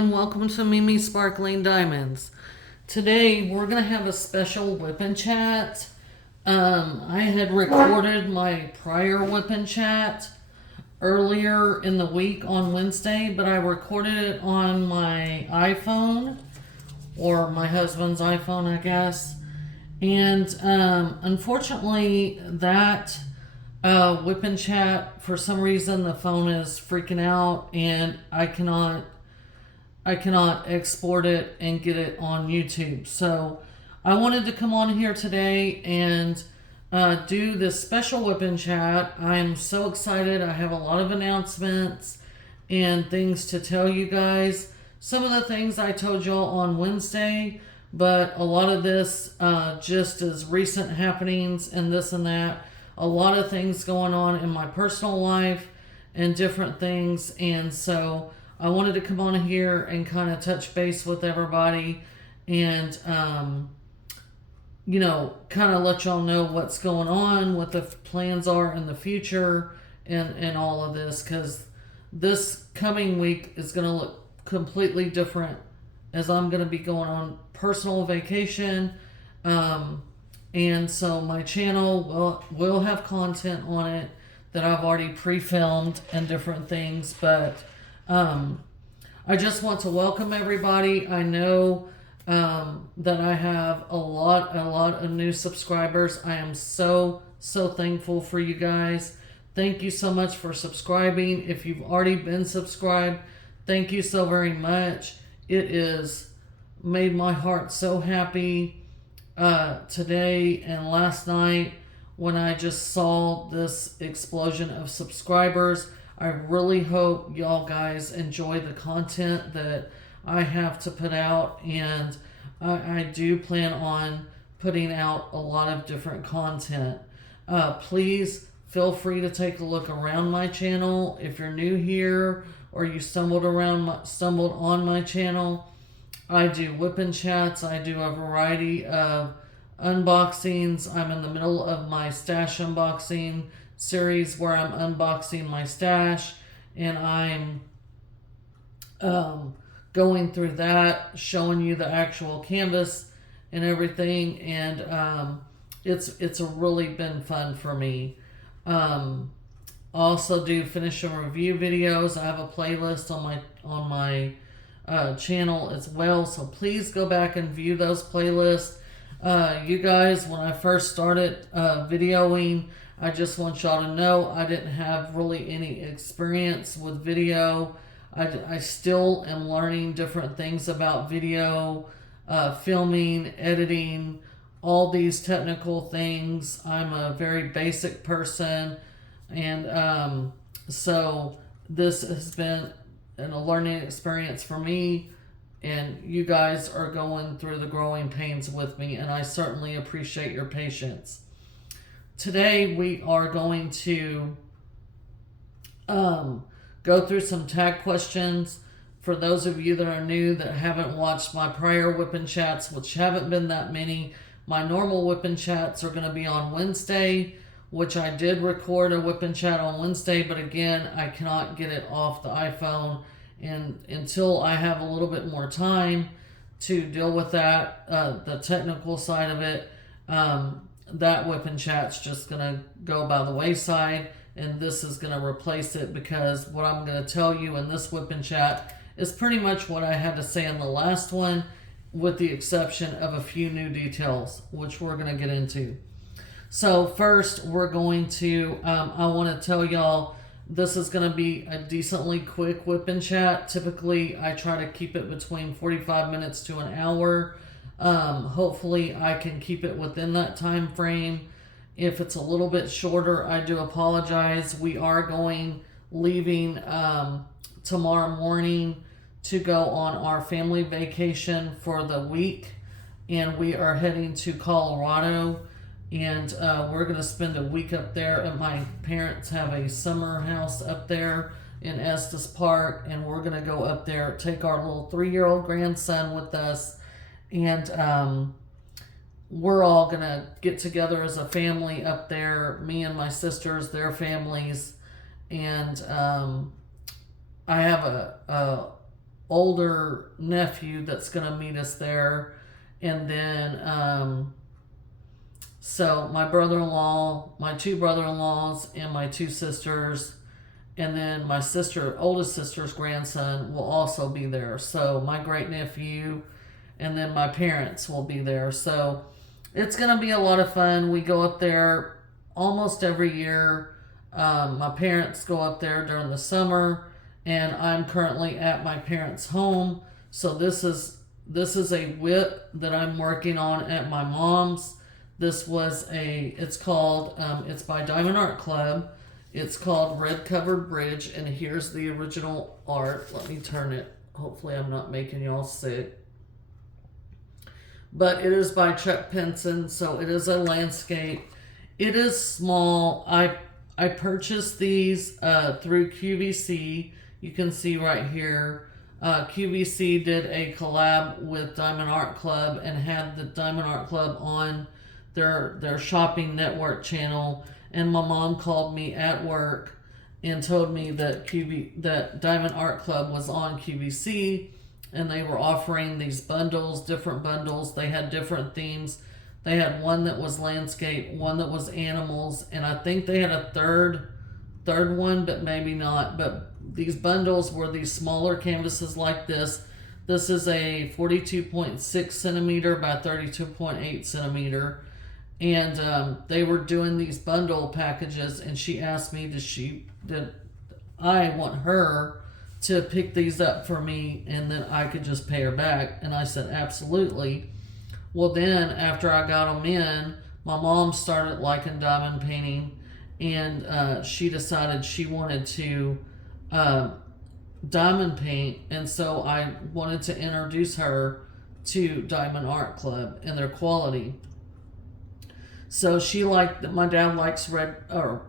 everyone, welcome to Mimi Sparkling Diamonds. Today we're going to have a special whip and chat. I had recorded my prior whip and chat earlier in the week on Wednesday, but I recorded it on my iPhone, or my husband's iPhone, I guess. And unfortunately, that whip and chat, for some reason, the phone is freaking out, and I cannot export it and get it on YouTube. So I wanted to come on here today and do this special whip and chat. I'm so excited. I have a lot of announcements and things to tell you guys. Some of the things I told y'all on Wednesday, but a lot of this just is recent happenings and this and that. A lot of things going on in my personal life and different things. And so I wanted to come on here and kind of touch base with everybody and, kind of let y'all know what's going on, what the plans are in the future, and all of this. Because this coming week is going to look completely different as I'm going to be going on personal vacation. And so my channel will have content on it that I've already pre-filmed and different things, but I just want to welcome everybody. I know that I have a lot of new subscribers. I am so thankful for you guys. Thank you so much for subscribing. If you've already been subscribed, thank you so very much. It is made my heart so happy today and last night when I just saw this explosion of subscribers. I really hope y'all guys enjoy the content that I have to put out, and I do plan on putting out a lot of different content. Please feel free to take a look around my channel. If you're new here or you stumbled on my channel, I do whip and chats. I do a variety of unboxings. I'm in the middle of my stash unboxing series where I'm unboxing my stash, and I'm going through that, showing you the actual canvas and everything, and it's really been fun for me. Also do finish and review videos. I have a playlist on my channel as well, so please go back and view those playlists. You guys, when I first started videoing, I just want y'all to know I didn't have really any experience with video. I still am learning different things about video, filming, editing, all these technical things. I'm a very basic person, and so this has been a learning experience for me, and you guys are going through the growing pains with me, and I certainly appreciate your patience. Today we are going to go through some tag questions. For those of you that are new that haven't watched my prior whip and chats, which haven't been that many, my normal whip and chats are going to be on Wednesday, which I did record a whip and chat on Wednesday, but again, I cannot get it off the iPhone, and until I have a little bit more time to deal with that, the technical side of it, that whip and chat's just going to go by the wayside, and this is going to replace it, because what I'm going to tell you in this whip and chat is pretty much what I had to say in the last one, with the exception of a few new details, which we're going to get into. So first, we're going to, I want to tell y'all, this is going to be a decently quick whip and chat. Typically, I try to keep it between 45 minutes to an hour. Hopefully, I can keep it within that time frame. If it's a little bit shorter, I do apologize. We are leaving tomorrow morning to go on our family vacation for the week, and we are heading to Colorado. And we're going to spend a week up there. And my parents have a summer house up there in Estes Park. And we're going to go up there, take our little 3-year-old grandson with us. And we're all going to get together as a family up there. Me and my sisters, their families. And I have a older nephew that's going to meet us there. And then, so my brother-in-law, my two brother-in-laws, and my two sisters, and then my oldest sister's grandson will also be there. So my great nephew, and then my parents will be there. So it's going to be a lot of fun. We go up there almost every year. My parents go up there during the summer, and I'm currently at my parents' home. So this is a WIP that I'm working on at my mom's. It's by Diamond Art Club. It's called Red Covered Bridge, and here's the original art. Let me turn it. Hopefully I'm not making y'all sick. But it is by Chuck Pinson, so it is a landscape. It is small. I purchased these through QVC. You can see right here. QVC did a collab with Diamond Art Club and had the Diamond Art Club on their shopping network channel. And my mom called me at work and told me that Diamond Art Club was on QVC, and they were offering these bundles, different bundles. They had different themes. They had one that was landscape, one that was animals, and I think they had a third one, but maybe not. But these bundles were these smaller canvases like this. This is a 42.6 centimeter by 32.8 centimeter. And they were doing these bundle packages, and she asked me, did I want her to pick these up for me, and then I could just pay her back? And I said, absolutely. Well, then after I got them in, my mom started liking diamond painting, and she decided she wanted to diamond paint, and so I wanted to introduce her to Diamond Art Club and their quality. So my dad likes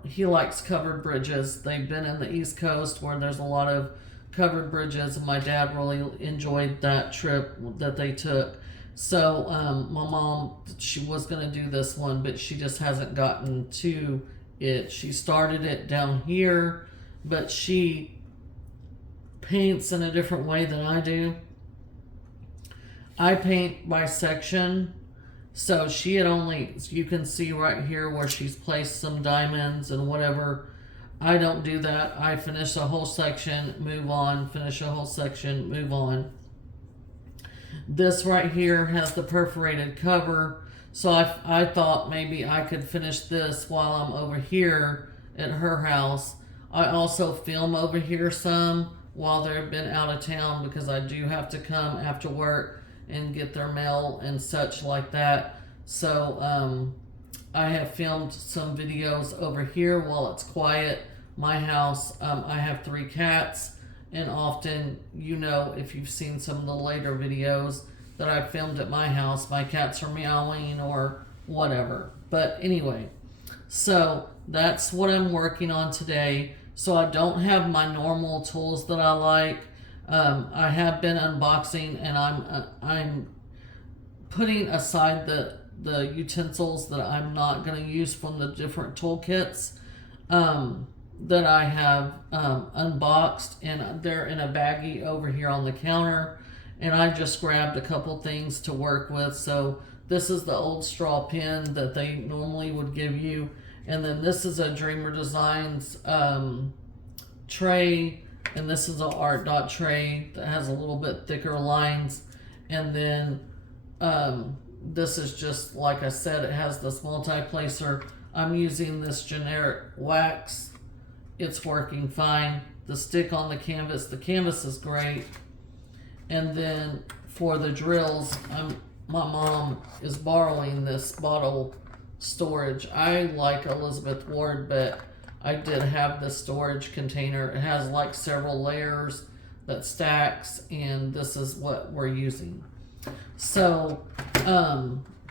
he likes covered bridges. They've been in the East Coast where there's a lot of covered bridges, and my dad really enjoyed that trip that they took. So my mom, she was going to do this one, but she just hasn't gotten to it. She started it down here, but she paints in a different way than I do. I paint by section. So she had you can see right here where she's placed some diamonds and whatever. I don't do that. I finish a whole section, move on, finish a whole section, move on. This right here has the perforated cover. So I thought maybe I could finish this while I'm over here at her house. I also film over here some while they've been out of town, because I do have to come after work and get their mail and such like that. So I have filmed some videos over here while it's quiet. My house, I have 3 cats, and often, if you've seen some of the later videos that I filmed at my house, my cats are meowing or whatever. But anyway, so that's what I'm working on today. So I don't have my normal tools that I like. I have been unboxing, and I'm putting aside the utensils that I'm not going to use from the different toolkits that I have unboxed, and they're in a baggie over here on the counter, and I just grabbed a couple things to work with. So this is the old straw pen that they normally would give you, and then this is a Dreamer Designs tray, and this is an Art Dot tray that has a little bit thicker lines, and then this is just, like I said, it has this multi-placer. I'm using this generic wax. It's working fine. The stick on the canvas is great. And then for the drills, my mom is borrowing this bottle storage. I like Elizabeth Ward, but I did have this storage container. It has like several layers that stacks, and this is what we're using. So,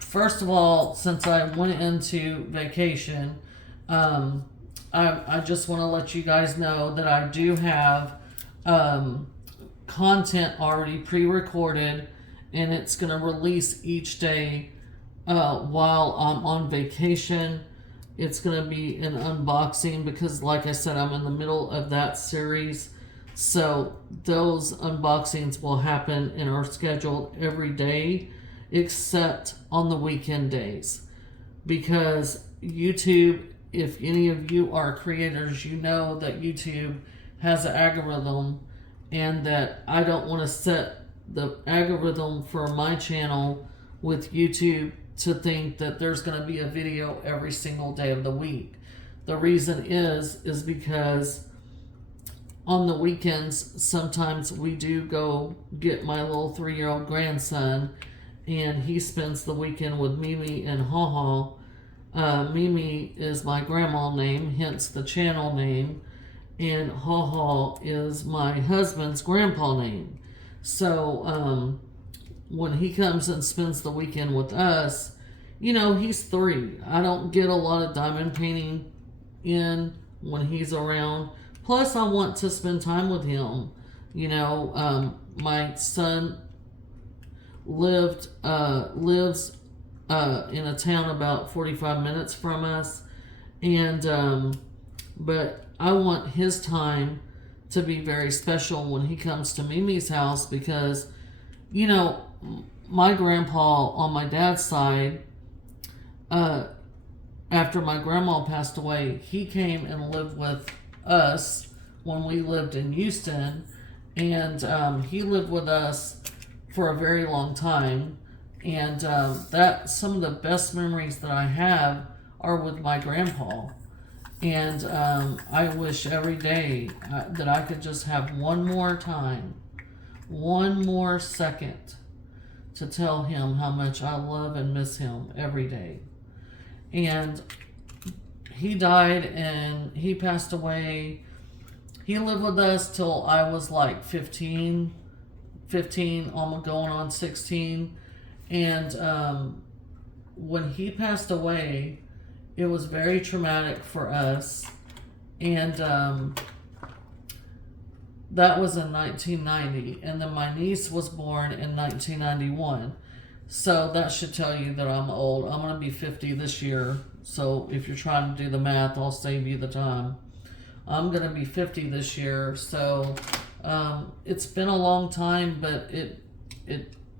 first of all, since I went into vacation, I just want to let you guys know that I do have content already pre-recorded, and it's going to release each day while I'm on vacation. It's going to be an unboxing because, like I said, I'm in the middle of that series. So those unboxings will happen and are scheduled every day except on the weekend days. Because YouTube, if any of you are creators, you know that YouTube has an algorithm, and that I don't want to set the algorithm for my channel with YouTube to think that there's going to be a video every single day of the week. The reason is because on the weekends, sometimes we do go get my little 3-year-old grandson, and he spends the weekend with Mimi and Haha. Mimi is my grandma name, hence the channel name, and Haha is my husband's grandpa name. So when he comes and spends the weekend with us, you know, he's 3. I don't get a lot of diamond painting in when he's around. Plus, I want to spend time with him. You know, my son lives in a town about 45 minutes from us, and but I want his time to be very special when he comes to Mimi's house, because, you know, my grandpa on my dad's side, after my grandma passed away, he came and lived with us when we lived in Houston, and he lived with us for a very long time, and that some of the best memories that I have are with my grandpa. And I wish every day that I could just have one more time, one more second to tell him how much I love and miss him every day. And he died and he passed away. He lived with us till I was like 15, almost going on 16. And when he passed away, it was very traumatic for us. And that was in 1990. And then my niece was born in 1991. So that should tell you that I'm old. I'm going to be 50 this year. So if you're trying to do the math, I'll save you the time. I'm going to be 50 this year. So it's been a long time, but it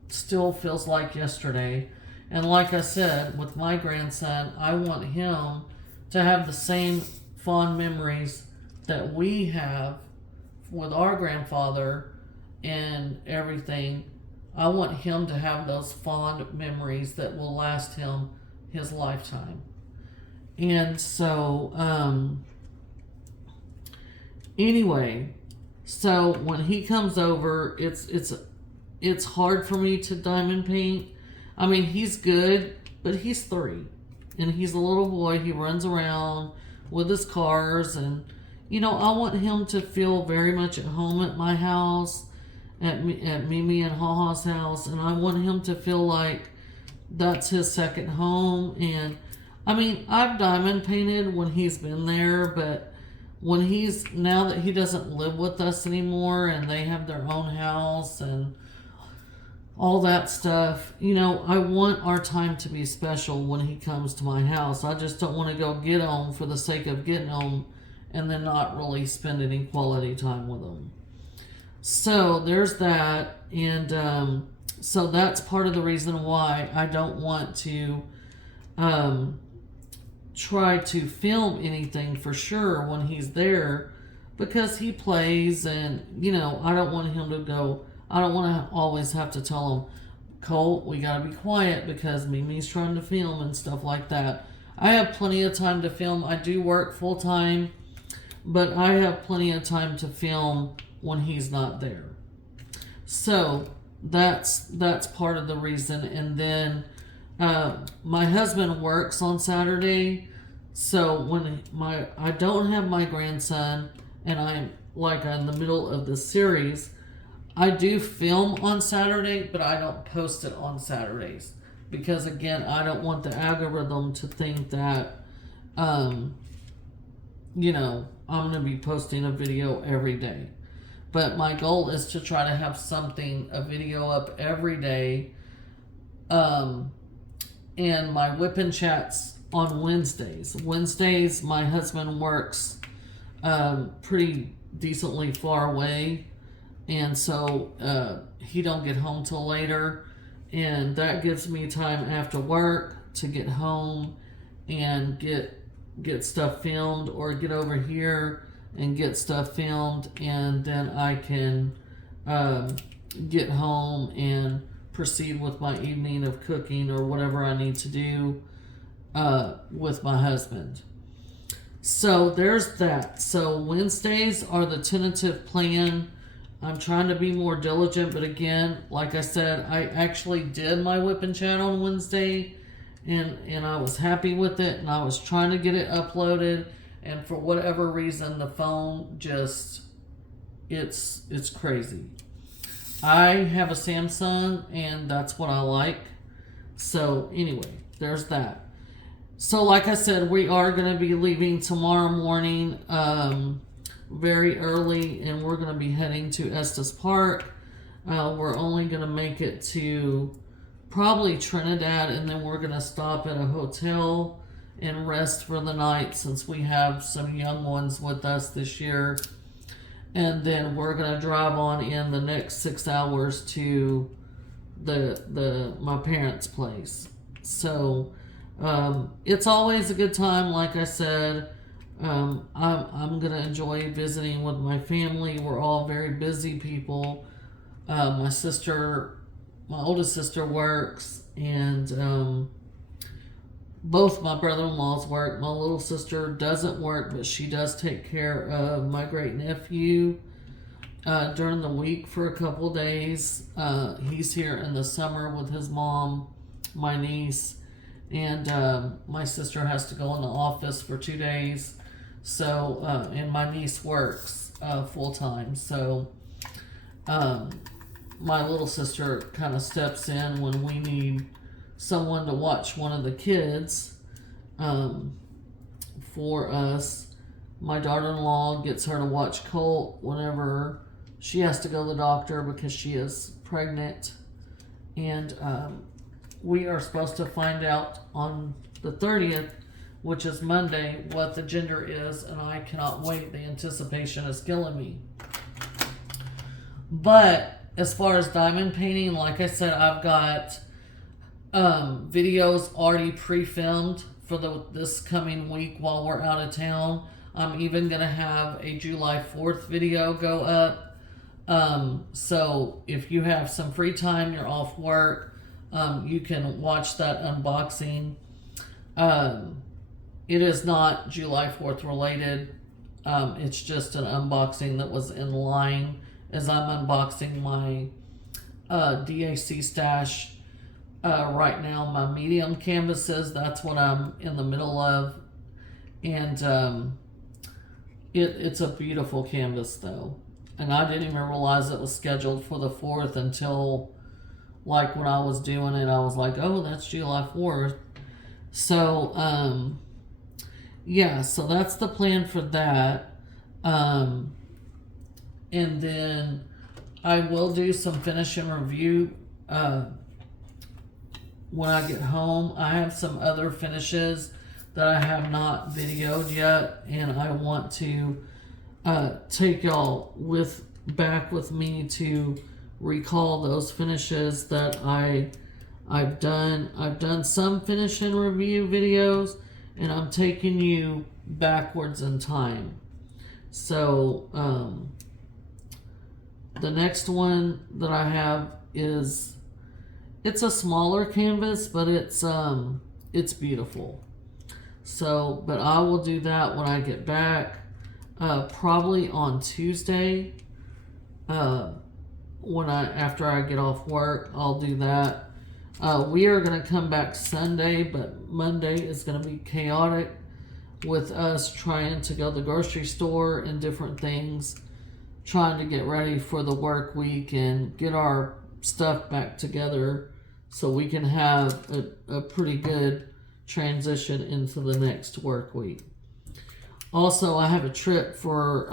still feels like yesterday. And like I said, with my grandson, I want him to have the same fond memories that we have with our grandfather and everything. I want him to have those fond memories that will last him his lifetime. And so, anyway, so when he comes over, it's hard for me to diamond paint. I mean, he's good, but he's 3. And he's a little boy. He runs around with his cars. And, you know, I want him to feel very much at home at my house, at Mimi and Haha's house. And I want him to feel like that's his second home. And, I mean, I've diamond painted when he's been there, but now that he doesn't live with us anymore and they have their own house and all that stuff, you know, I want our time to be special when he comes to my house. I just don't want to go get him for the sake of getting him and then not really spend any quality time with him. So there's that. And so that's part of the reason why I don't want to try to film anything for sure when he's there, because he plays, and, you know, I don't want him to go. I don't want to always have to tell him, Colt, we got to be quiet because Mimi's trying to film and stuff like that. I have plenty of time to film. I do work full time, but I have plenty of time to film when he's not there. So that's part of the reason. And then my husband works on Saturday, so when I don't have my grandson and I'm like in the middle of the series, I do film on Saturday, but I don't post it on Saturdays. Because, again, I don't want the algorithm to think that, you know, I'm going to be posting a video every day. But my goal is to try to have a video up every day. And my WIP and chats on Wednesdays. Wednesdays, my husband works pretty decently far away, and so he don't get home till later, and that gives me time after work to get home and get stuff filmed, or get over here and get stuff filmed, and then I can get home and proceed with my evening of cooking or whatever I need to do with my husband. So there's that. So Wednesdays are the tentative plan. I'm trying to be more diligent, but again, like I said, I actually did my whip and chat on Wednesday, and I was happy with it, and I was trying to get it uploaded, and for whatever reason, the phone just, it's crazy. I have a Samsung, and that's what I like. So anyway, there's that. So like I said, we are going to be leaving tomorrow morning very early, and we're going to be heading to Estes Park. We're only going to make it to probably Trinidad, and then we're going to stop at a hotel and rest for the night, since we have some young ones with us this year. And then we're going to drive on in the next 6 hours to my parents' place. So it's always a good time. Like I said, I'm going to enjoy visiting with my family. We're all very busy people. My oldest sister works, and both my brother-in-laws work. My little sister doesn't work, but she does take care of my great-nephew during the week for a couple days. He's here in the summer with his mom, my niece, and my sister has to go in the office for 2 days. So, and my niece works full-time. So, my little sister kind of steps in when we need someone to watch one of the kids for us. My daughter-in-law gets her to watch Colt whenever she has to go to the doctor because she is pregnant. And we are supposed to find out on the 30th, which is Monday, what the gender is, and I cannot wait. The anticipation is killing me. But as far as diamond painting, like I said, I've got videos already pre-filmed for this coming week while we're out of town. I'm even going to have a July 4th video go up. So if you have some free time, you're off work, you can watch that unboxing. It is not July 4th related. It's just an unboxing that was in line as I'm unboxing my DAC stash. Right now, my medium canvases, that's what I'm in the middle of. And it's a beautiful canvas though. And I didn't even realize it was scheduled for the 4th until, like, when I was doing it, I was like, oh, that's July 4th. So, yeah, so that's the plan for that. And then I will do some finish and review when I get home. I have some other finishes that I have not videoed yet, and I want to take y'all back with me to recall those finishes that I've done. I've done some finish and review videos, and I'm taking you backwards in time. So the next one that I have it's a smaller canvas, but it's beautiful. So, but I will do that when I get back, probably on Tuesday. After I get off work, I'll do that. We are going to come back Sunday, but Monday is going to be chaotic with us trying to go to the grocery store and different things, trying to get ready for the work week and get our stuff back together so we can have a pretty good transition into the next work week. Also, I have a trip for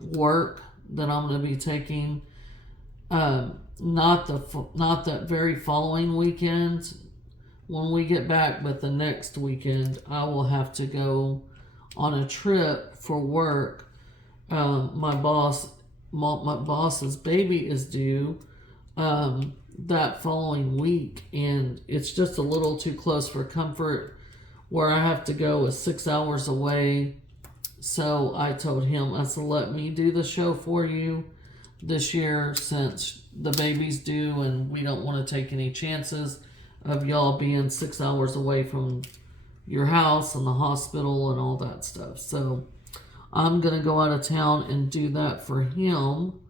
work that I'm going to be taking, not the very following weekend when we get back, but the next weekend I will have to go on a trip for work my boss's baby is due that following week, and it's just a little too close for comfort. Where I have to go is 6 hours away. So I told him, I said, let me do the show for you this year since the baby's due and we don't want to take any chances of y'all being 6 hours away from your house and the hospital and all that stuff. So I'm going to go out of town and do that for him,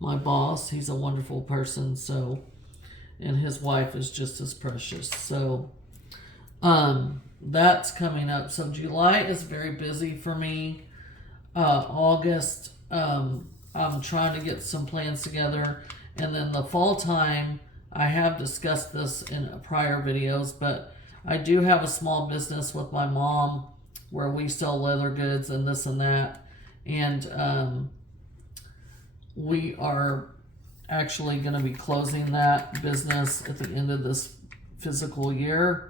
my boss. He's a wonderful person, so, and his wife is just as precious. So, that's coming up. So July is very busy for me. August, I'm trying to get some plans together. And then the fall time, I have discussed this in prior videos, but I do have a small business with my mom where we sell leather goods and this and that. And we are actually going to be closing that business at the end of this physical year.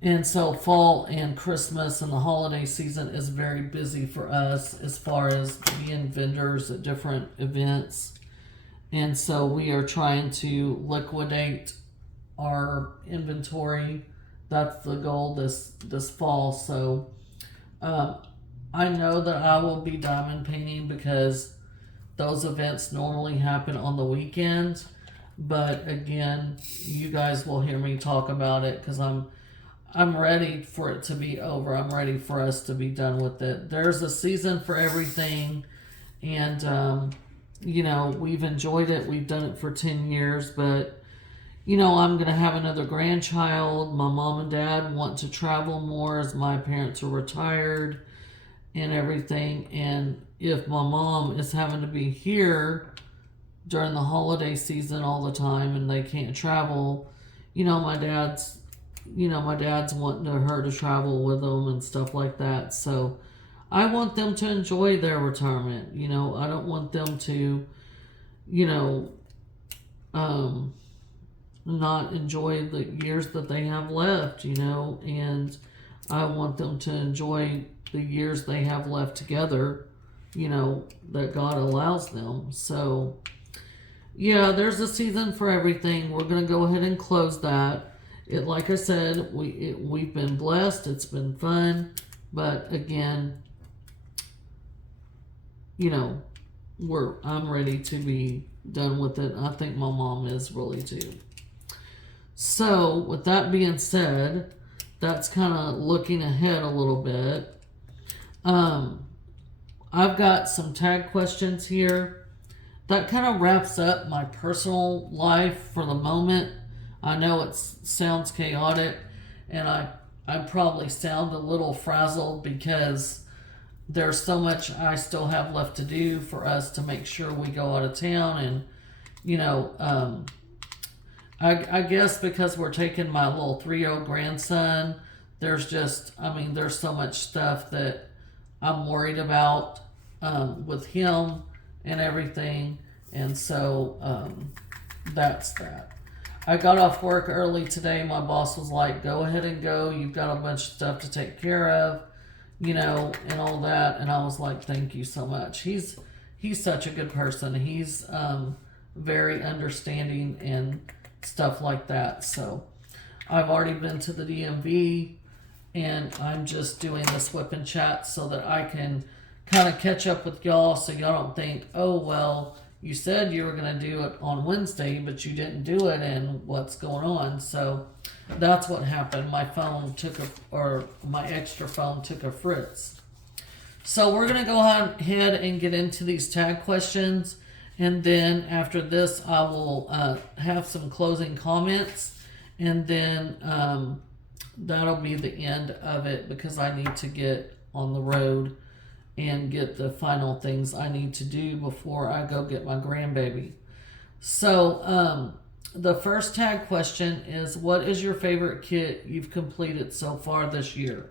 And so fall and Christmas and the holiday season is very busy for us as far as being vendors at different events. And so we are trying to liquidate our inventory. That's the goal this fall. So I know that I will be diamond painting because those events normally happen on the weekends. But again, you guys will hear me talk about it because I'm ready for it to be over. I'm ready for us to be done with it. There's a season for everything. And, you know, we've enjoyed it. We've done it for 10 years. But, you know, I'm going to have another grandchild. My mom and dad want to travel more as my parents are retired and everything. And if my mom is having to be here during the holiday season all the time and they can't travel, you know, my dad's wanting her to travel with them and stuff like that. So I want them to enjoy their retirement. You know, I don't want them to, you know, not enjoy the years that they have left, you know, and I want them to enjoy the years they have left together, you know, that God allows them. So yeah, there's a season for everything. We're going to go ahead and close that. Like I said, we've been blessed. It's been fun, but again, you know, I'm ready to be done with it. I think my mom is really too. So with that being said, that's kind of looking ahead a little bit. I've got some tag questions here. That kind of wraps up my personal life for the moment. I know it sounds chaotic, and I probably sound a little frazzled because there's so much I still have left to do for us to make sure we go out of town. And, you know, I guess because we're taking my little 3-year-old grandson, there's so much stuff that I'm worried about with him and everything. And so that's that. I got off work early today. My boss was like, go ahead and go. You've got a bunch of stuff to take care of, you know, and all that. And I was like, thank you so much. He's such a good person. He's very understanding and stuff like that. So I've already been to the DMV, and I'm just doing this WIP and chat so that I can kind of catch up with y'all so y'all don't think, oh, well, you said you were going to do it on Wednesday, but you didn't do it, and what's going on? So that's what happened. My phone my extra phone took a fritz. So we're going to go ahead and get into these tag questions. And then after this, I will have some closing comments. And then that'll be the end of it because I need to get on the road and get the final things I need to do before I go get my grandbaby. So the first tag question is, what is your favorite kit you've completed so far this year?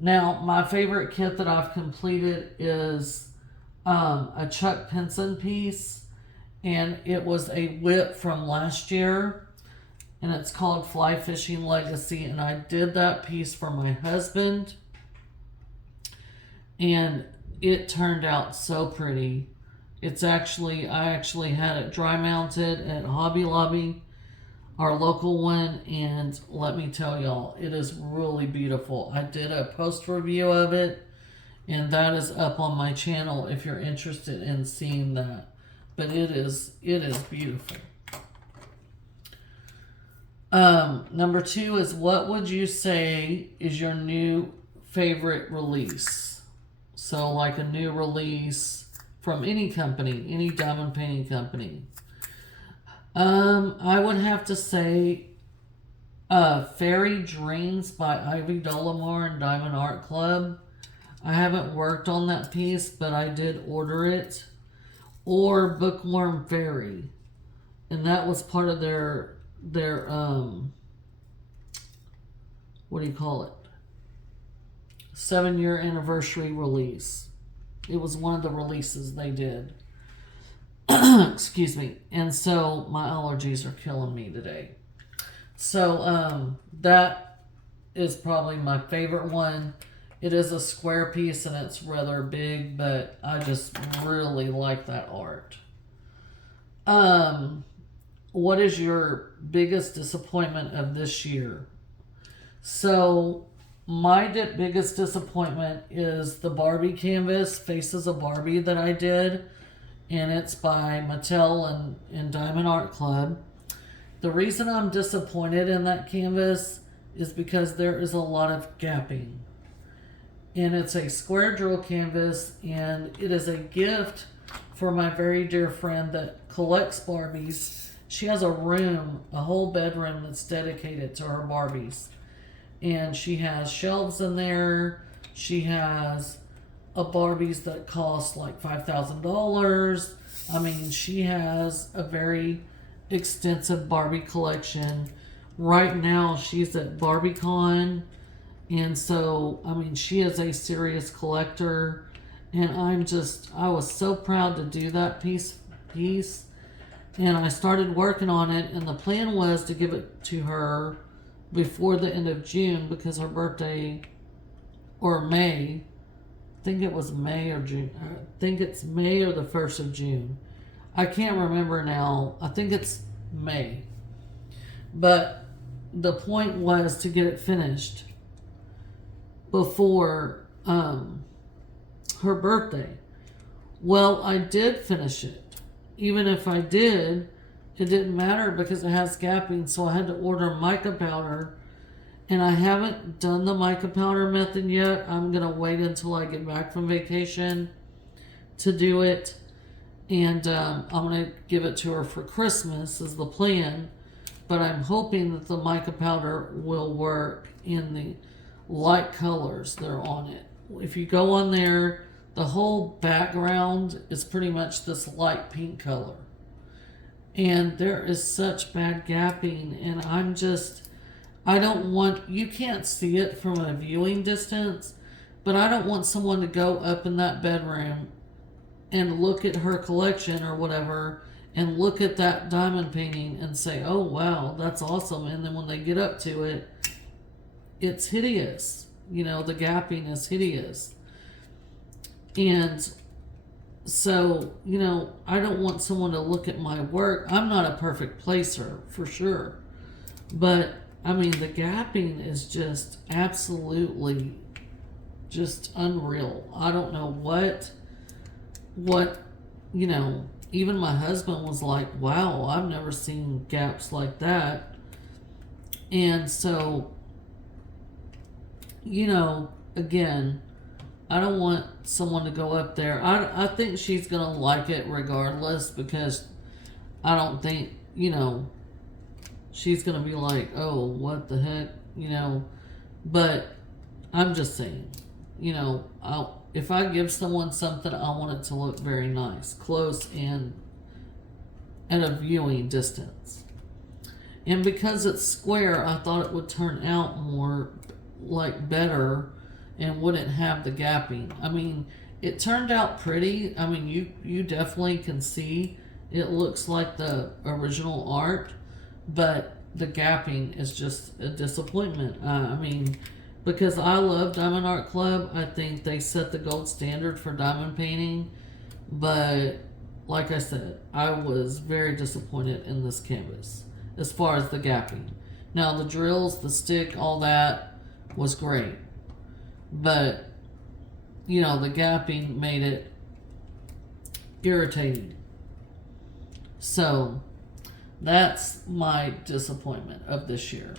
Now, my favorite kit that I've completed is a Chuck Pinson piece, and it was a WIP from last year, and it's called Fly Fishing Legacy, and I did that piece for my husband. And it turned out so pretty. I actually had it dry mounted at Hobby Lobby, our local one, and let me tell y'all, it is really beautiful. I did a post review of it, and that is up on my channel if you're interested in seeing that. But it is beautiful. Number 2 is, what would you say is your new favorite release? So like a new release from any company, any diamond painting company. I would have to say Fairy Dreams by Ivy Dolomar and Diamond Art Club. I haven't worked on that piece, but I did order it. Or Bookworm Fairy. And that was part of their what do you call it? 7-year anniversary release. It was one of the releases they did. Excuse me. And so my allergies are killing me today. So that is probably my favorite one. It is a square piece and it's rather big, but I just really like that art. What is your biggest disappointment of this year? So my biggest disappointment is the Barbie canvas, Faces of Barbie, that I did. And it's by Mattel and Diamond Art Club. The reason I'm disappointed in that canvas is because there is a lot of gapping. And it's a square drill canvas, and it is a gift for my very dear friend that collects Barbies. She has a room, a whole bedroom that's dedicated to her Barbies. And she has shelves in there. She has Barbies that cost like $5,000. I mean, she has a very extensive Barbie collection. Right now, she's at BarbieCon. And so, I mean, she is a serious collector. And I was so proud to do that piece. And I started working on it. And the plan was to give it to her before the end of June because her birthday, or May, I think it was May or June. I think it's May or the 1st of June. I can't remember now. I think it's May. But the point was to get it finished before her birthday. Well, I did finish it. Even if I did, it didn't matter because it has gapping, so I had to order mica powder. And I haven't done the mica powder method yet. I'm going to wait until I get back from vacation to do it. And I'm going to give it to her for Christmas is the plan. But I'm hoping that the mica powder will work in the light colors that are on it. If you go on there, the whole background is pretty much this light pink color. And there is such bad gapping. And I don't want, you can't see it from a viewing distance, but I don't want someone to go up in that bedroom and look at her collection or whatever and look at that diamond painting and say, oh wow, that's awesome. And then when they get up to it, it's hideous. You know, the gapping is hideous. And so, you know, I don't want someone to look at my work. I'm not a perfect placer, for sure. But I mean, the gapping is just absolutely just unreal. I don't know what, you know, even my husband was like, wow, I've never seen gaps like that. And so, you know, again, I don't want someone to go up there. I think she's going to like it regardless because I don't think, you know, she's going to be like, oh, what the heck, you know. But I'm just saying, you know, if I give someone something, I want it to look very nice, close and at a viewing distance. And because it's square, I thought it would turn out more like better and wouldn't have the gapping. I mean, it turned out pretty. I mean, you definitely can see it looks like the original art, but the gapping is just a disappointment. I mean, because I love Diamond Art Club. I think they set the gold standard for diamond painting. But like I said, I was very disappointed in this canvas as far as the gapping. Now the drills, the stick, all that was great. But, you know, the gapping made it irritating. So that's my disappointment of this year.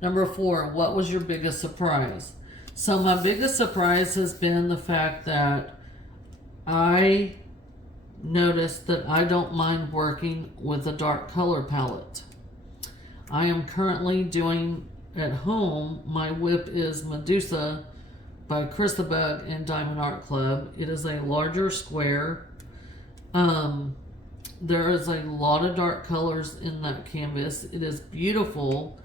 Number 4, what was your biggest surprise? So my biggest surprise has been the fact that I noticed that I don't mind working with a dark color palette. I am currently doing at home, my WIP is Medusa by Christabug and Diamond Art Club. It is a larger square. There is a lot of dark colors in that canvas. It is beautiful.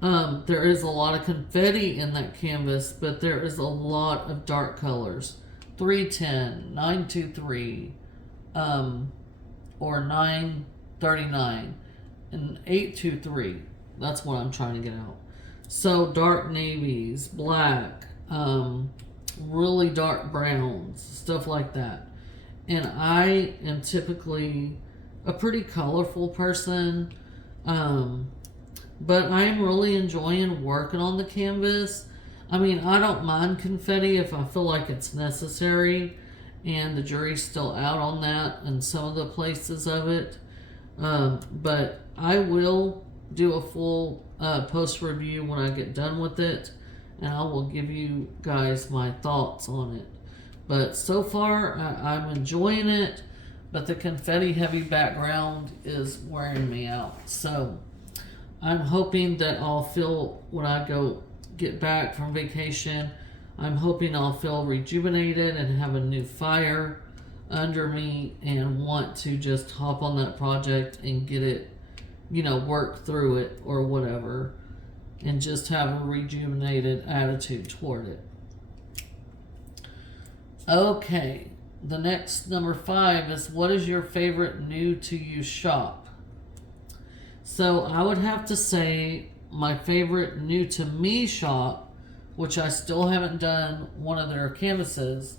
There is a lot of confetti in that canvas, but there is a lot of dark colors. 310, 923, or 939, and 823. That's what I'm trying to get out. So dark navies, black, really dark browns, stuff like that. And I am typically a pretty colorful person, but I'm really enjoying working on the canvas. I mean, I don't mind confetti if I feel like it's necessary, and the jury's still out on that in some of the places of it. But I will do a full post review when I get done with it, and I will give you guys my thoughts on it. But so far, I'm enjoying it, but the confetti heavy background is wearing me out. So I'm hoping that I'll feel, when I get back from vacation, I'm hoping I'll feel rejuvenated and have a new fire under me and want to just hop on that project and get it, you know, work through it or whatever, and just have a rejuvenated attitude toward it. Okay, the next number 5 is, what is your favorite new to you shop? So I would have to say my favorite new to me shop, which I still haven't done one of their canvases,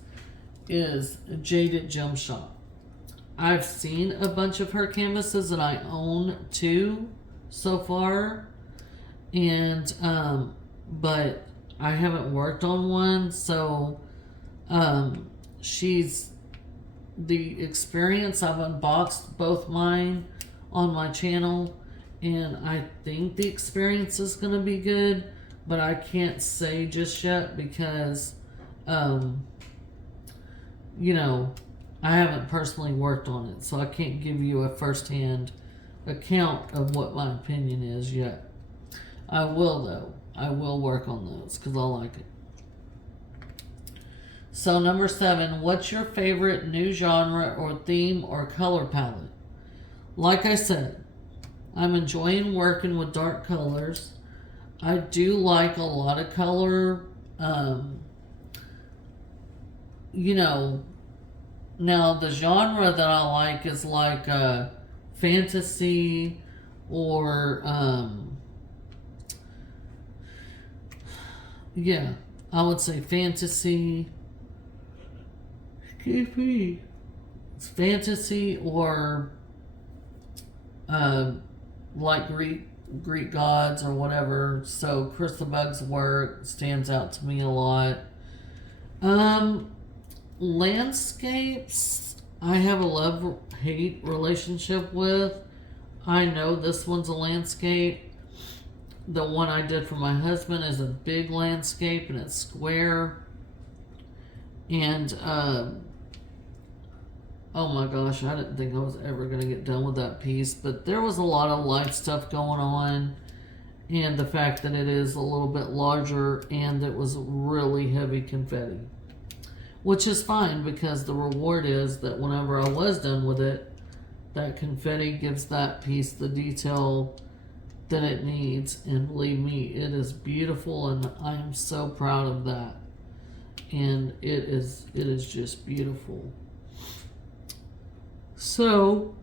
is Jaded Gem Shop. I've seen a bunch of her canvases and I own 2 so far, and but I haven't worked on one. So she's the experience. I've unboxed both mine on my channel, and I think the experience is going to be good, but I can't say just yet because you know, I haven't personally worked on it, so I can't give you a first-hand account of what my opinion is yet. I will, though. I will work on those because I like it. So number 7, what's your favorite new genre or theme or color palette? Like I said, I'm enjoying working with dark colors. I do like a lot of color. You know, now the genre that I like is like fantasy or yeah, I would say fantasy. Excuse me. It's fantasy or like Greek gods or whatever. So Christabug's work stands out to me a lot. Landscapes, I have a love-hate relationship with. I know this one's a landscape. The one I did for my husband is a big landscape and it's square. And oh my gosh, I didn't think I was ever going to get done with that piece, but there was a lot of life stuff going on, and the fact that it is a little bit larger and it was really heavy confetti, which is fine because the reward is that whenever I was done with it, that confetti gives that piece the detail that it needs, and believe me, it is beautiful, and I am so proud of that. And it is just beautiful. So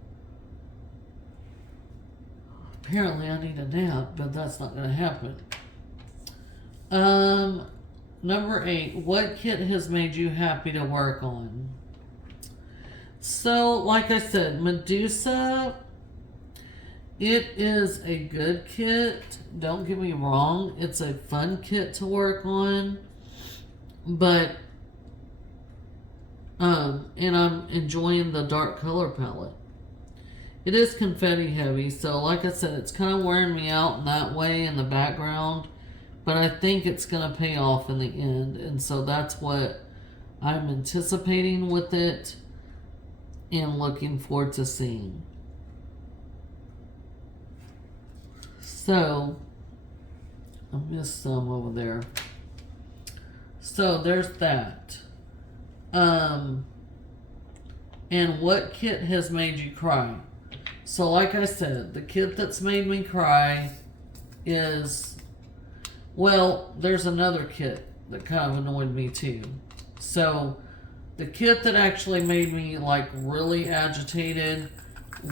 apparently I need a nap, but that's not going to happen. Um, Number 8. What kit has made you happy to work on? So, like I said, Medusa, it is a good kit. Don't get me wrong. It's a fun kit to work on. But, and I'm enjoying the dark color palette. It is confetti heavy, so like I said, it's kind of wearing me out in that way in the background. But I think it's going to pay off in the end. And so that's what I'm anticipating with it and looking forward to seeing. So, I missed some over there. So there's that. And what kit has made you cry? So like I said, the kit that's made me cry is, well, there's another kit that kind of annoyed me too. So the kit that actually made me like really agitated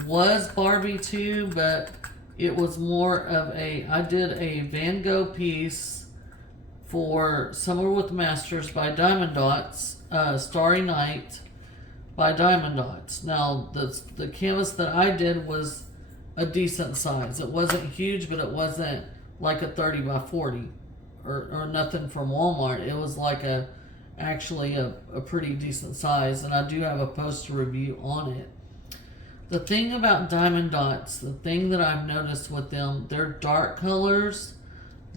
was Barbie too, but it was more of I did a Van Gogh piece for Summer with Masters by Diamond Dots, Starry Night by Diamond Dots. Now, the canvas that I did was a decent size. It wasn't huge, but it wasn't like a 30 by 40 or nothing from Walmart. It was like actually a pretty decent size, and I do have a poster review on it. The thing about Diamond Dots, the thing that I've noticed with them, their dark colors,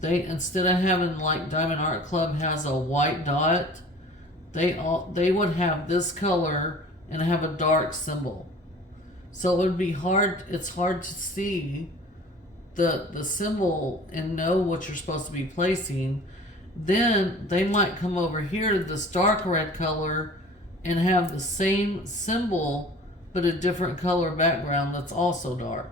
they, instead of having like Diamond Art Club has a white dot, they would have this color and have a dark symbol. So it would be hard, it's hard to see the symbol and know what you're supposed to be placing. Then they might come over here to this dark red color and have the same symbol but a different color background that's also dark.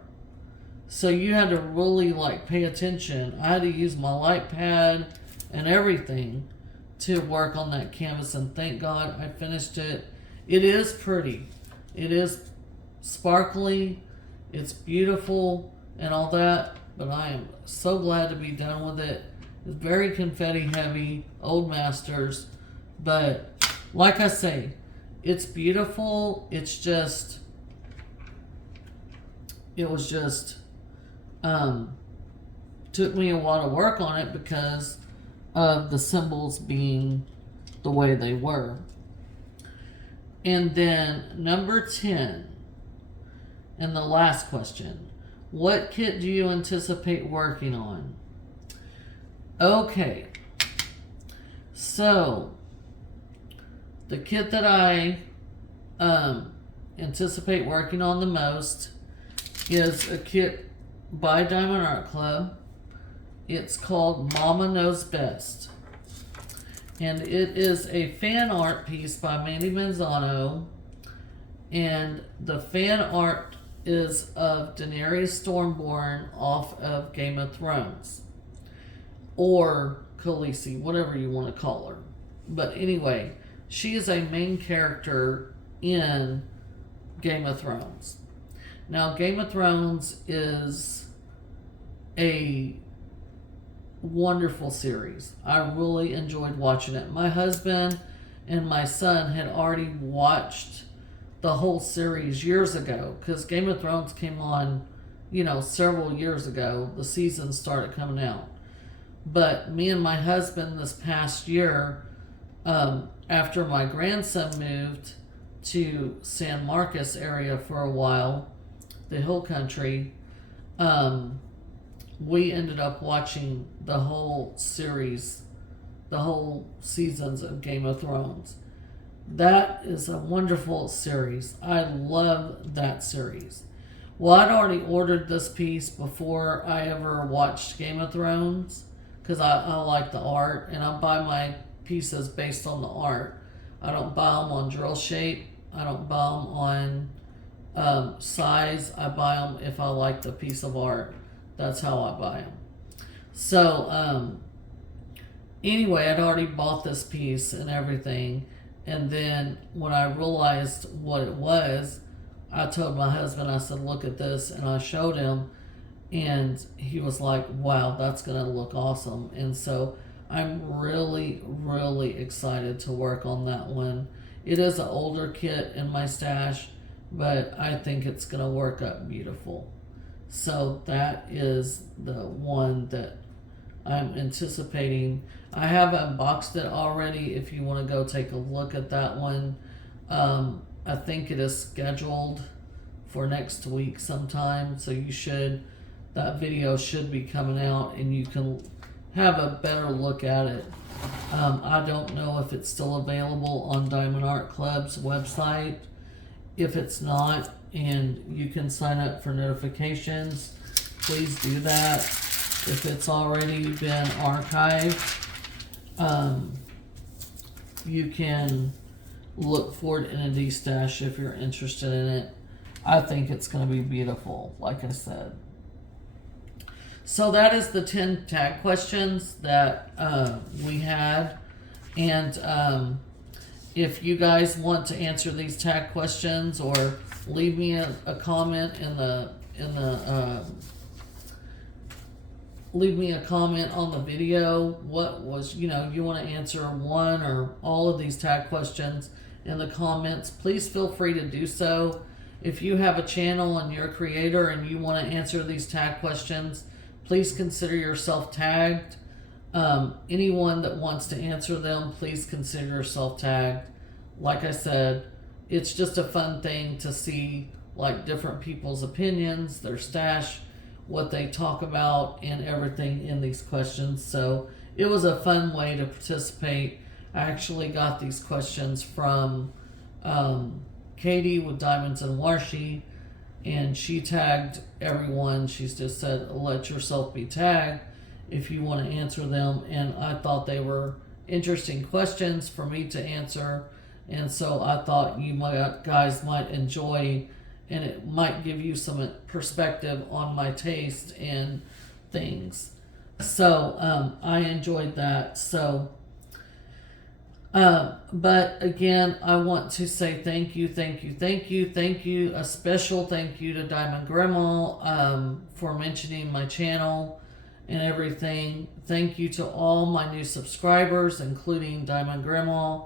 So you had to really like pay attention. I had to use my light pad and everything to work on that canvas, and thank God I finished it. It is pretty. It is sparkly. It's beautiful and all that, but I am so glad to be done with it. It's very confetti heavy, old masters, but like I say, it's beautiful. It's just, it was just, took me a while to work on it because of the symbols being the way they were. And then number 10, and the last question, what kit do you anticipate working on? Okay, so the kit that I anticipate working on the most is a kit by Diamond Art Club. It's called Mama Knows Best. And it is a fan art piece by Mandy Manzano. And the fan art is of Daenerys Stormborn off of Game of Thrones. Or Khaleesi, whatever you want to call her. But anyway, she is a main character in Game of Thrones. Now, Game of Thrones is a wonderful series. I really enjoyed watching it. My husband and my son had already watched the whole series years ago because Game of Thrones came on, several years ago. The seasons started coming out. But me and my husband this past year, after my grandson moved to San Marcos area for a while, the hill country, we ended up watching the whole series, the whole seasons of Game of Thrones. That is a wonderful series. I love that series. Well, I'd already ordered this piece before I ever watched Game of Thrones because I like the art, and I buy my pieces based on the art. I don't buy them on drill shape. I don't buy them on size. I buy them if I like the piece of art. That's how I buy them. So, anyway, I'd already bought this piece and everything. And then when I realized what it was, I told my husband, I said, look at this. And I showed him. And he was like, wow, that's going to look awesome. And so I'm really, really excited to work on that one. It is an older kit in my stash, but I think it's going to work up beautiful. So that is the one that I'm anticipating. I have unboxed it already if you want to go take a look at that one. I think it is scheduled for next week sometime, so that video should be coming out and you can have a better look at it. I don't know if it's still available on Diamond Art Club's website. If it's not, and you can sign up for notifications, please do that. If it's already been archived, you can look for it in a D-stash if you're interested in it. I think it's going to be beautiful, like I said. So that is the 10 tag questions that we had. And if you guys want to answer these tag questions or leave me a comment leave me a comment on the video. What was, you want to answer one or all of these tag questions in the comments, please feel free to do so. If you have a channel and you're a creator and you want to answer these tag questions, please consider yourself tagged. Anyone that wants to answer them, please consider yourself tagged. Like I said, it's just a fun thing to see like different people's opinions, their stash, what they talk about, and everything in these questions. So it was a fun way to participate. I actually got these questions from Katie with Diamonds and Washi, and she tagged everyone. She's just said, let yourself be tagged if you want to answer them. And I thought they were interesting questions for me to answer. And so I thought you guys might enjoy, and it might give you some perspective on my taste and things. So I enjoyed that. So, but again, I want to say thank you. A special thank you to Diamond Grandma for mentioning my channel and everything. Thank you to all my new subscribers, including Diamond Grandma.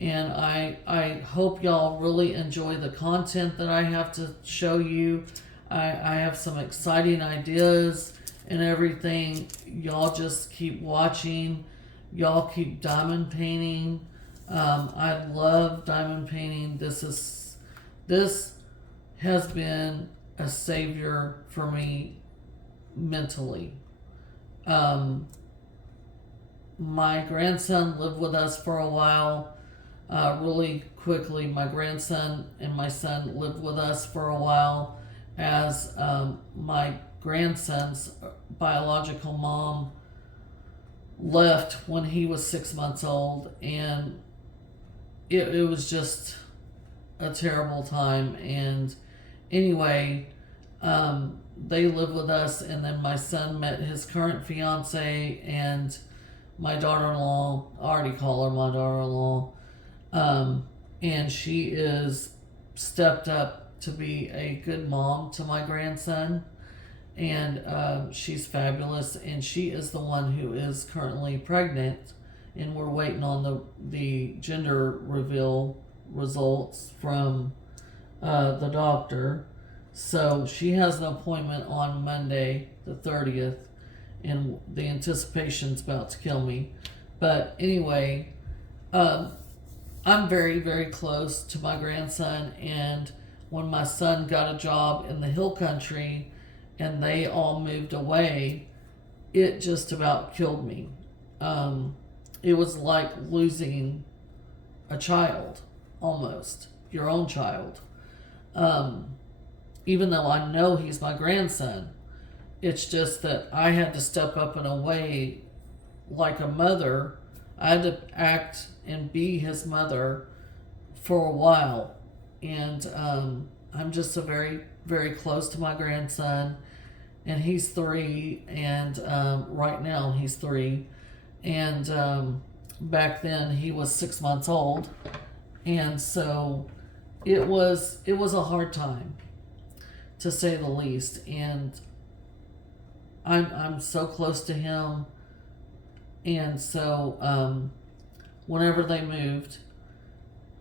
And I hope y'all really enjoy the content that I have to show you. I have some exciting ideas and everything. Y'all just keep watching. Y'all keep diamond painting. I love diamond painting. This has been a savior for me mentally. My grandson lived with us for a while. Really quickly, my grandson and my son lived with us for a while as my grandson's biological mom left when he was 6 months old, and it was just a terrible time. And anyway, they lived with us, and then my son met his current fiance and my daughter-in-law. I already call her my daughter-in-law. And she is stepped up to be a good mom to my grandson, and she's fabulous, and she is the one who is currently pregnant, and we're waiting on the gender reveal results from the doctor. So she has an appointment on Monday the 30th, and the anticipation's about to kill me. But anyway, I'm very, very close to my grandson, and when my son got a job in the hill country and they all moved away, it just about killed me. It was like losing a child, almost, your own child. Even though I know he's my grandson, it's just that I had to step up in a way like a mother. I had to act and be his mother for a while. And I'm just very, very close to my grandson. And he's 3. And right now he's 3. And back then he was 6 months old. And so it was a hard time, to say the least. And I'm so close to him. And so whenever they moved,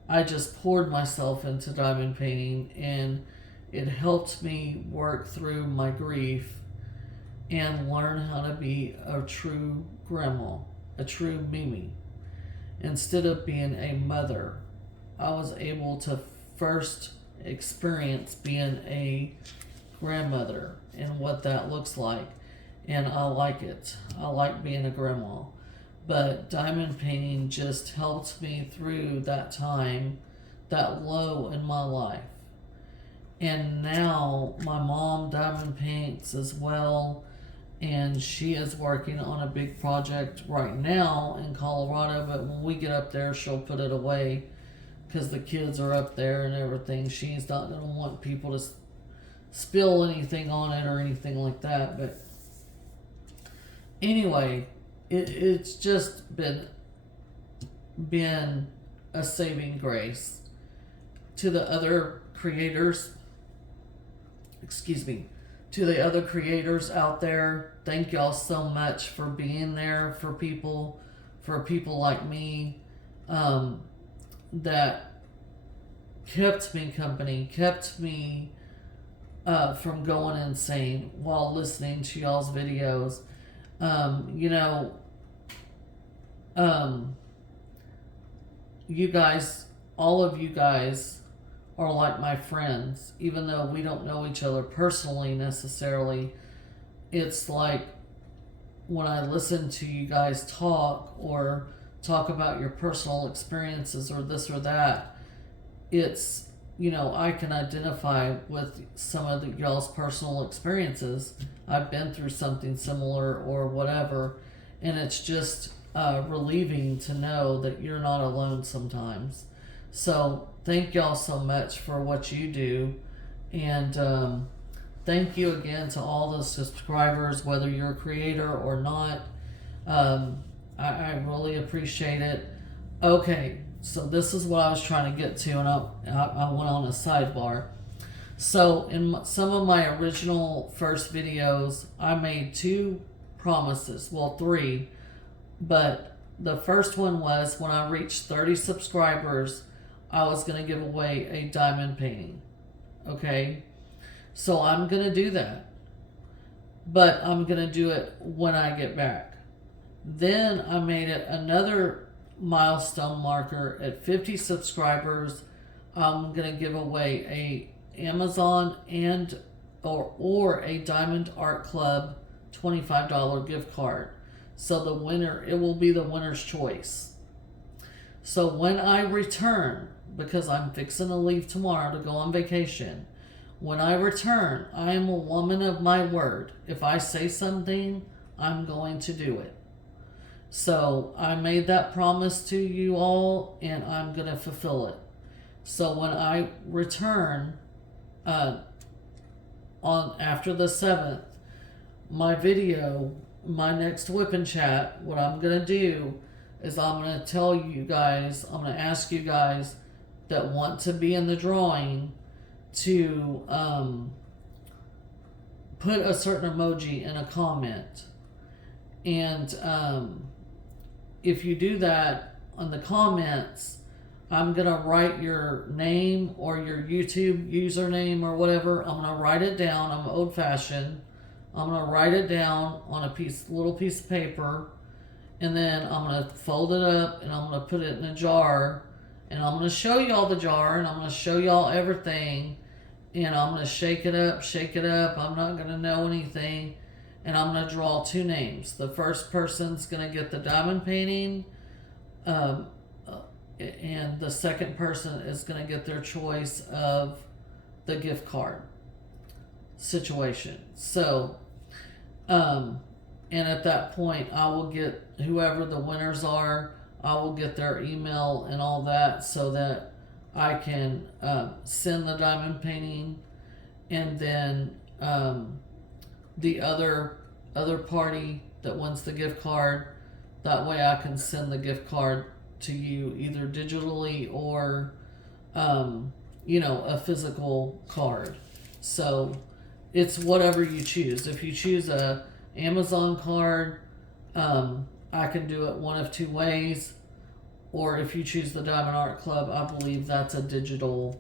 I just poured myself into diamond painting, and it helped me work through my grief and learn how to be a true grandma, a true Mimi. Instead of being a mother, I was able to first experience being a grandmother and what that looks like. And I like it. I like being a grandma. But diamond painting just helped me through that time, that low in my life. And now my mom diamond paints as well, and she is working on a big project right now in Colorado, but when we get up there, she'll put it away because the kids are up there and everything. She's not going to want people to spill anything on it or anything like that. But anyway, it's just been a saving grace. To the other creators, to the other creators out there, thank y'all so much for being there for people like me, that kept me company, kept me from going insane while listening to y'all's videos. You guys, all of you guys are like my friends, even though we don't know each other personally necessarily. It's like when I listen to you guys talk or talk about your personal experiences or this or that, it's, I can identify with some of y'all's personal experiences. I've been through something similar or whatever, and it's just relieving to know that you're not alone sometimes. So thank y'all so much for what you do, and thank you again to all the subscribers, whether you're a creator or not. I really appreciate it. Okay, so this is what I was trying to get to, and I went on a sidebar. So in some of my original first videos, I made 2 promises, well 3, but the first one was when I reached 30 subscribers, I was going to give away a diamond painting. Okay, so I'm going to do that, but I'm going to do it when I get back. Then I made it another milestone marker at 50 subscribers. I'm going to give away a Amazon and or a Diamond Art Club $25 gift card. So the winner, it will be the winner's choice. So when I return, because I'm fixing to leave tomorrow to go on vacation, when I return, I am a woman of my word. If I say something, I'm going to do it. So I made that promise to you all, and I'm going to fulfill it. So when I return on after the 7th, my next whip and chat, what I'm going to do is I'm going to tell you guys, I'm going to ask you guys that want to be in the drawing to put a certain emoji in a comment. And if you do that on the comments, I'm going to write your name or your YouTube username or whatever. I'm going to write it down. I'm old fashioned. I'm going to write it down on a little piece of paper, and then I'm going to fold it up and I'm going to put it in a jar, and I'm going to show y'all the jar, and I'm going to show y'all everything, and I'm going to shake it up. I'm not going to know anything, and I'm going to draw 2 names. The first person's going to get the diamond painting, and the second person is going to get their choice of the gift card situation. So, and at that point, I will get whoever the winners are, I will get their email and all that so that I can send the diamond painting, and then the other party that wants the gift card, that way I can send the gift card to you either digitally or a physical card. So it's whatever you choose. If you choose a Amazon card, I can do it one of two ways. Or if you choose the Diamond Art Club, I believe that's a digital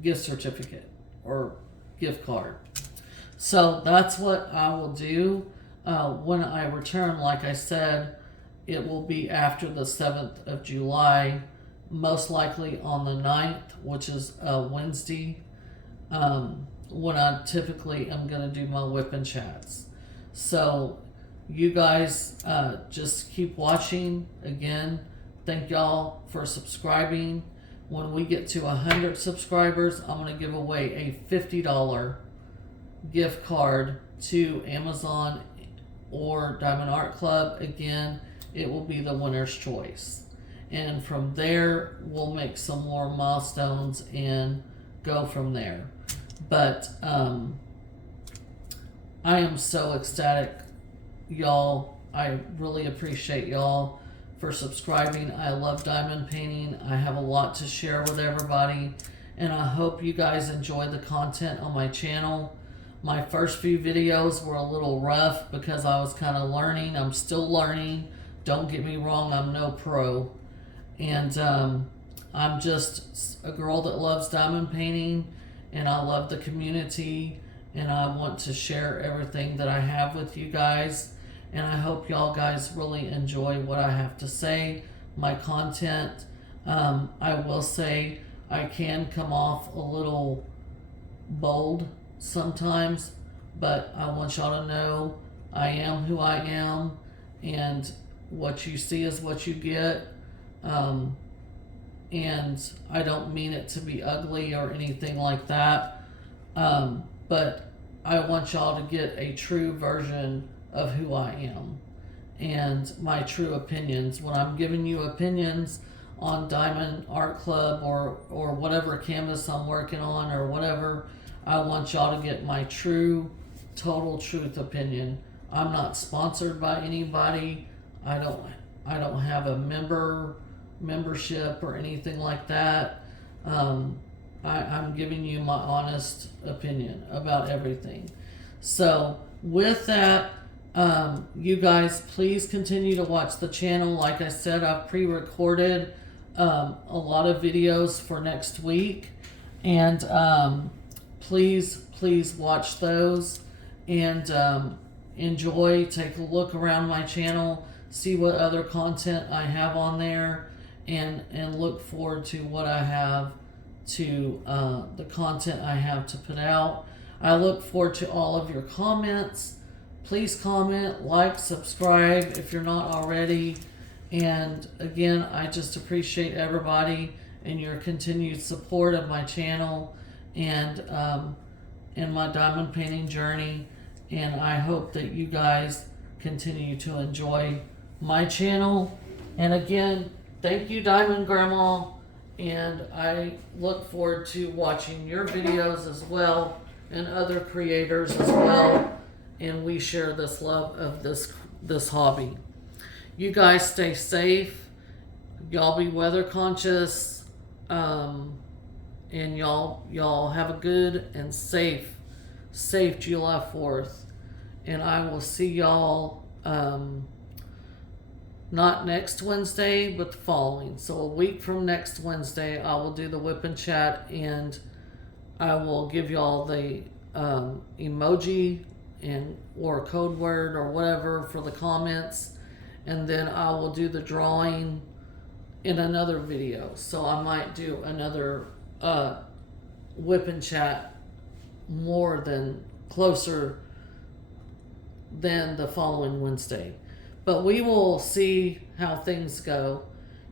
gift certificate or gift card. So that's what I will do when I return. Like I said, it will be after the 7th of July, most likely on the 9th, which is a Wednesday, when I typically am going to do my WIP and chats. So you guys just keep watching. Again, thank y'all for subscribing. When we get to 100 subscribers, I'm going to give away a $50 gift card to Amazon or Diamond Art Club. Again, it will be the winner's choice. And from there, we'll make some more milestones and go from there. But I am so ecstatic, y'all. I really appreciate y'all for subscribing. I love diamond painting. I have a lot to share with everybody, and I hope you guys enjoy the content on my channel. My first few videos were a little rough because I was kind of learning. I'm still learning. Don't get me wrong, I'm no pro. And I'm just a girl that loves diamond painting, and I love the community, and I want to share everything that I have with you guys. And I hope y'all guys really enjoy what I have to say, my content. I will say I can come off a little bold sometimes, but I want y'all to know I am who I am, and what you see is what you get. And I don't mean it to be ugly or anything like that, but I want y'all to get a true version of who I am and my true opinions. When I'm giving you opinions on Diamond Art Club or whatever canvas I'm working on or whatever, I want y'all to get my true, total truth opinion. I'm not sponsored by anybody. I don't have a membership or anything like that. I'm giving you my honest opinion about everything. So with that, you guys please continue to watch the channel. Like I said, I've pre-recorded a lot of videos for next week, and please watch those and enjoy. Take a look around my channel, see what other content I have on there, and look forward to what I have to the content I have to put out. I look forward to all of your comments. Please comment, like, subscribe if you're not already. And again, I just appreciate everybody and your continued support of my channel and my diamond painting journey. And I hope that you guys continue to enjoy my channel. And again, thank you, Diamond Grandma. And I look forward to watching your videos as well, and other creators as well. And we share this love of this hobby. You guys stay safe. Y'all be weather conscious. And y'all have a good and safe July 4th. And I will see y'all not next Wednesday, but the following. So a week from next Wednesday, I will do the WIP and chat, and I will give y'all the emoji or code word or whatever for the comments, and then I will do the drawing in another video. So I might do another WIP and chat closer than the following Wednesday. But we will see how things go.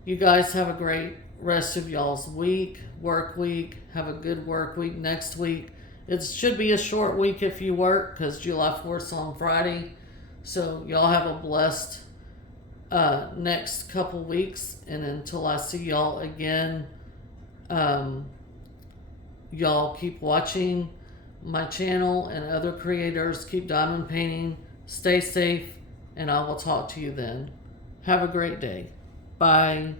You guys have a great rest of y'all's work week. Have a good work week next week. It should be a short week if you work, because July 4th is on Friday. So y'all have a blessed next couple weeks. And until I see y'all again, y'all keep watching my channel and other creators. Keep diamond painting. Stay safe. And I will talk to you then. Have a great day. Bye.